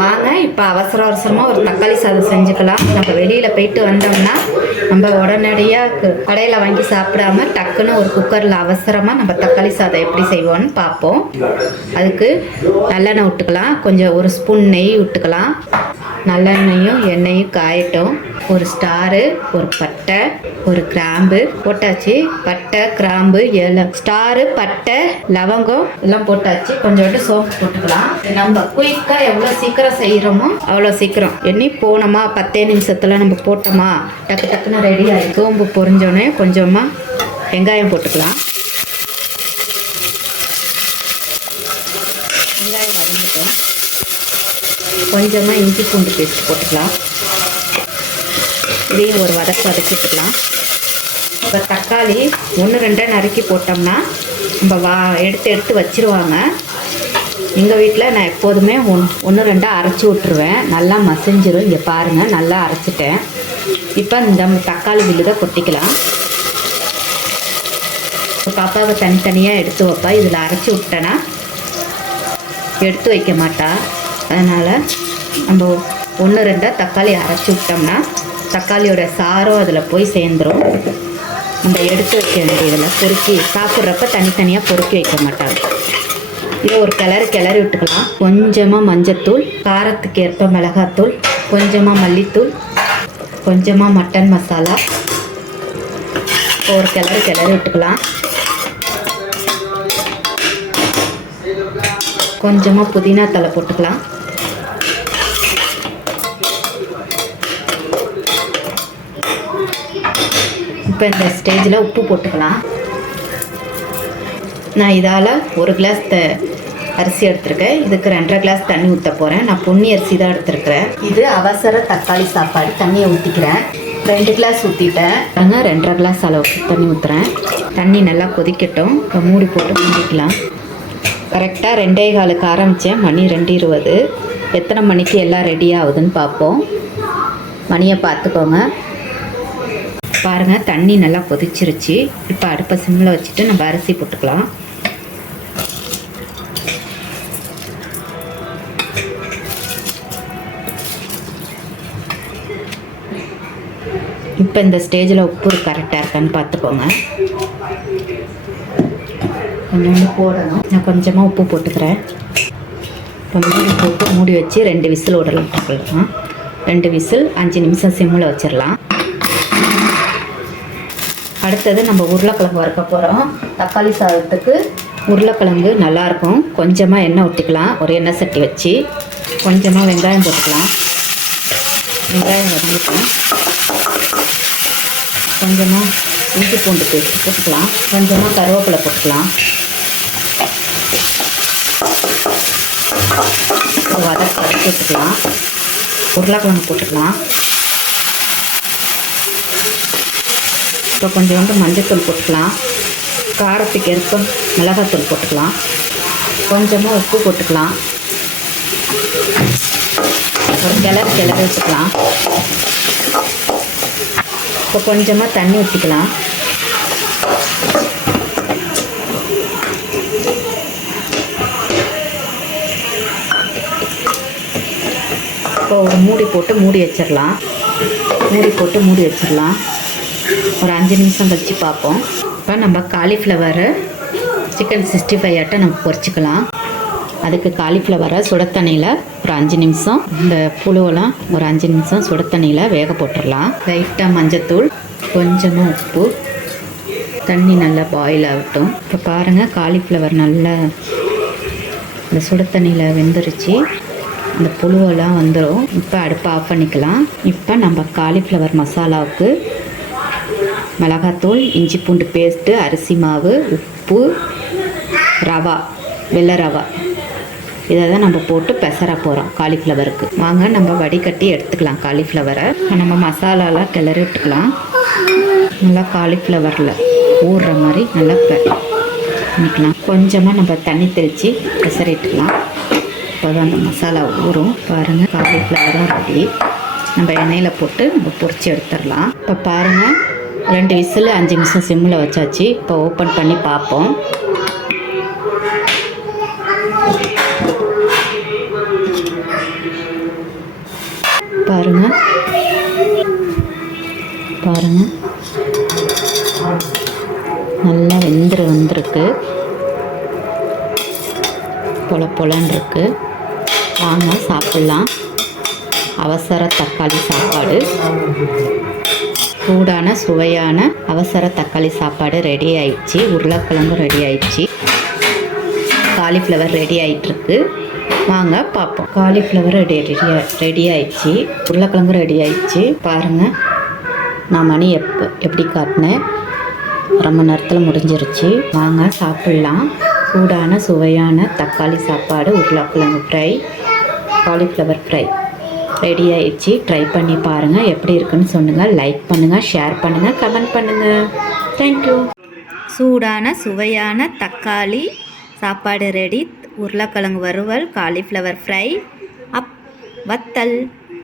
வாங்க இப்போ அவசர அவசரமாக ஒரு தக்காளி சாதம் செஞ்சுக்கலாம். நம்ம வெளியில் போயிட்டு வந்தோம்னா நம்ம உடனடியாக கடையில் வாங்கி சாப்பிடாம டக்குன்னு ஒரு குக்கரில் அவசரமாக நம்ம தக்காளி சாதம் எப்படி செய்வோம்னு பார்ப்போம். அதுக்கு நல்லெண்ணெய் விட்டுக்கலாம். கொஞ்சம் ஒரு ஸ்பூன் நெய் விட்டுக்கலாம். நல்லெண்ணெயும் எண்ணெயும் காயட்டும். ஒரு ஸ்டாரு ஒரு பட்டை. பட்டை ஒரு கிராம்பு போட்டாச்சு. பட்டை கிராம்பு ஏலம் ஸ்டாரு பட்டை லவங்கம் எல்லாம் போட்டாச்சு. கொஞ்சோண்டு சோப்பு போட்டுக்கலாம். நம்ம குயிக்காக எவ்வளோ சீக்கிரம் செய்கிறோமோ அவ்வளோ சீக்கிரம். எண்ணி போனோமா? பத்தே நிமிஷத்தில் நம்ம போட்டோமா? டக்கு டக்குன்னு ரெடி ஆகி சோம்பு பொறிஞ்சோடனே கொஞ்சமாக வெங்காயம் போட்டுக்கலாம். வெங்காயம் வதங்கிட்டோம். கொஞ்சமாக இஞ்சி பூண்டு பேஸ்ட் போட்டுக்கலாம். இதையும் ஒரு வதக்கு வதக்கிட்டுக்கலாம் இப்போ தக்காளி ஒன்று ரெண்டாக நறுக்கி போட்டோம்னா நம்ம வா எடுத்து எடுத்து வச்சிருவாங்க. எங்கள் வீட்டில் நான் எப்போதுமே ஒன் ஒன்று ரெண்டாக அரைச்சி விட்ருவேன் நல்லா மசிஞ்சிரும். இங்கே பாருங்கள் நல்லா அரைச்சிட்டேன். இப்போ இந்த தக்காளி வில்லுதை கொட்டிக்கலாம். பாப்பாவை தனித்தனியாக எடுத்து வைப்பா. இதில் அரைச்சி விட்டேன்னா எடுத்து வைக்க மாட்டா. அதனால் நம்ம ஒன்று ரெண்டாக தக்காளி அரைச்சி விட்டோம்னா தக்காளியோட சாரும் அதில் போய் சேர்ந்துடும் நம்ம எடுத்து வைக்க வேண்டியதில் பொறுக்கி சாப்பிட்றப்ப தனித்தனியாக பொறுக்கி வைக்க மாட்டாங்க. இதை ஒரு கிளறு கிளறி விட்டுக்கலாம். கொஞ்சமாக மஞ்சத்தூள் காரத்துக்கு ஏற்ப மிளகாத்தூள் கொஞ்சமாக மல்லித்தூள் கொஞ்சமாக மட்டன் மசாலா. ஒரு கிளறு கிளறி விட்டுக்கலாம். கொஞ்சமாக புதினா தலை போட்டுக்கலாம். இப்போ இந்த ஸ்டேஜில் உப்பு போட்டுக்கலாம். நான் இதால் ஒரு கிளாஸ் த அரிசி எடுத்திருக்கேன். இதுக்கு ரெண்டரை கிளாஸ் தண்ணி ஊற்ற போகிறேன் நான் பொன்னி அரிசி தான் எடுத்திருக்கிறேன். இது அவசர தக்காளி சாப்பாடு. தண்ணியை ஊற்றிக்கிறேன் ரெண்டு கிளாஸ் ஊற்றிட்டேன் பாருங்க ரெண்டரை கிளாஸ் அளவுக்கு தண்ணி ஊற்றுறேன் தண்ணி நல்லா கொதிக்கட்டும். இப்போ மூடி போட்டு மூடிக்கலாம். கரெக்டாக ரெண்டே காலுக்கு ஆரம்பித்தேன் மணி ரெண்டு இருபது. எத்தனை மணிக்கு எல்லாம் ரெடி ஆகுதுன்னு பார்ப்போம். மணியை பார்த்துக்கோங்க. பாருங்கள் தண்ணி நல்லா கொதிச்சிருச்சு. இப்போ அடுப்பை சிம்மில் வச்சுட்டு நம்ம அரிசி போட்டுக்கலாம். இப்போ இந்த ஸ்டேஜில் உப்பு கரெக்டாக இருக்கான்னு பார்த்துக்கோங்க. கொஞ்சோண்டு போடணும். நான் கொஞ்சமாக உப்பு போட்டுக்கிறேன். இப்போ மூடி போட்டு மூடி வச்சு ரெண்டு விசில் விடலாம். ரெண்டு விசில் அஞ்சு நிமிஷம் சிம்மில் வச்சிடலாம் அடுத்தது நம்ம உருளைக்கிழங்கு வறுக்க போகிறோம் தக்காளி சாதத்துக்கு உருளைக்கிழங்கு நல்லாயிருக்கும் கொஞ்சமாக எண்ணெய் ஊற்றிக்கலாம் ஒரு எண்ணெய் சட்டி வச்சு கொஞ்சமாக வெங்காயம் போட்டுக்கலாம். வெங்காயம் வதங்கிக்கலாம் கொஞ்சமாக இஞ்சி பூண்டு பேஸ்ட் போட்டுக்கலாம். கொஞ்சமாக கருவேப்பிலை போட்டுக்கலாம். வதக்கி வதக்கி விட்டுக்கலாம் உருளைக்கிழங்கு போட்டுக்கலாம். இப்போ கொஞ்சோண்டு மஞ்சத்தூள் போட்டுக்கலாம். காரத்துக்கு ஏற்ப மிளகாத்தூள் போட்டுக்கலாம். கொஞ்சமாக உப்பு போட்டுக்கலாம். ஒரு கிளறு கிளறி வச்சுக்கலாம். இப்போ கொஞ்சமாக தண்ணி ஊற்றிக்கலாம் இப்போ ஒரு மூடி போட்டு மூடி வச்சிடலாம் மூடி போட்டு மூடி வச்சிடலாம் ஒரு அஞ்சு நிமிஷம் கழித்து பார்ப்போம். இப்போ நம்ம காலிஃப்ளவரை சிக்கன் சிக்ஸ்டி ஃபைவ் ஆட்டை நம்ம பொறிச்சிக்கலாம். அதுக்கு காலிஃப்ளவரை சுட தண்ணியில் ஒரு அஞ்சு நிமிஷம். இந்த புழுவெல்லாம் ஒரு அஞ்சு நிமிஷம் சுட தண்ணியில் வேக போட்டுடலாம். லைட்டாக மஞ்சத்தூள் கொஞ்சமாக உப்பு. தண்ணி நல்லா பாயில் ஆகட்டும். இப்போ பாருங்கள் காலிஃப்ளவர் நல்லா இந்த சுட தண்ணியில் வெந்துருச்சு. இந்த புழுவெல்லாம் வந்துடும் இப்போ அடுப்பை ஆஃப் பண்ணிக்கலாம். இப்போ நம்ம காலிஃப்ளவர் மசாலாவுக்கு மிளகாத்தூள் இஞ்சி பூண்டு பேஸ்ட்டு அரிசி மாவு உப்பு ரவா வெள்ளை ரவா. இதை தான் நம்ம போட்டு பெசர போகிறோம் காலிஃப்ளவருக்கு. வாங்க நம்ம வடிகட்டி எடுத்துக்கலாம் காலிஃப்ளவரை. நம்ம மசாலாலாம் கிளறி விட்டுக்கலாம். நல்லா காலிஃப்ளவரில் ஊறுற மாதிரி நல்லா பண்ணிக்கலாம். கொஞ்சமாக நம்ம தண்ணி தெளித்து பெசரிட்டுக்கலாம் இப்போ தான் அந்த மசாலா ஊறும். பாருங்கள் காலிஃப்ளவரும் ரெடி நம்ம எண்ணெயில் போட்டு நம்ம பொரிச்சு எடுத்துடலாம். இப்போ பாருங்கள் ரெண்டு விசில் அஞ்சு நிமிஷம் சிம்மில் வச்சாச்சு. இப்போ ஓப்பன் பண்ணி பார்ப்போம். பாருங்கள் பாருங்கள் நல்லா வெந்துரு வந்திருக்கு. பொல பொலன்னு இருக்கு. வாங்க சாப்பிட்லாம். அவசர தக்காளி சாப்பாடு. சூடான சுவையான அவசர தக்காளி சாப்பாடு ரெடி ஆயிடுச்சு. உருளைக்கிழங்கு ரெடி ஆயிடுச்சு. காலிஃப்ளவர் ரெடி ஆகிட்டுருக்கு வாங்க பார்ப்போம். காலிஃப்ளவர் ரெடி ரெடி ரெடி ஆயிடுச்சு. உருளைக்கிழங்கு ரெடி ஆயிடுச்சு. பாருங்கள் நான் மணி எப்போ எப்படி காட்டினேன். அரை மணி நேரத்தில் முடிஞ்சிருச்சு. வாங்க சாப்பிட்லாம். சூடான சுவையான தக்காளி சாப்பாடு உருளைக்கிழங்கு ஃப்ரை காலிஃப்ளவர் ஃப்ரை ரெடி ஆயிடுச்சு. ட்ரை பண்ணி பாருங்கள் எப்படி இருக்குன்னு சொல்லுங்கள் லைக் பண்ணுங்கள் ஷேர் பண்ணுங்கள் கமெண்ட் பண்ணுங்கள் தேங்க்யூ சூடான சுவையான தக்காளி சாப்பாடு ரெடி உருளைக்கிழங்கு வறுவல் காலிஃப்ளவர் ஃப்ரை அப் வத்தல்.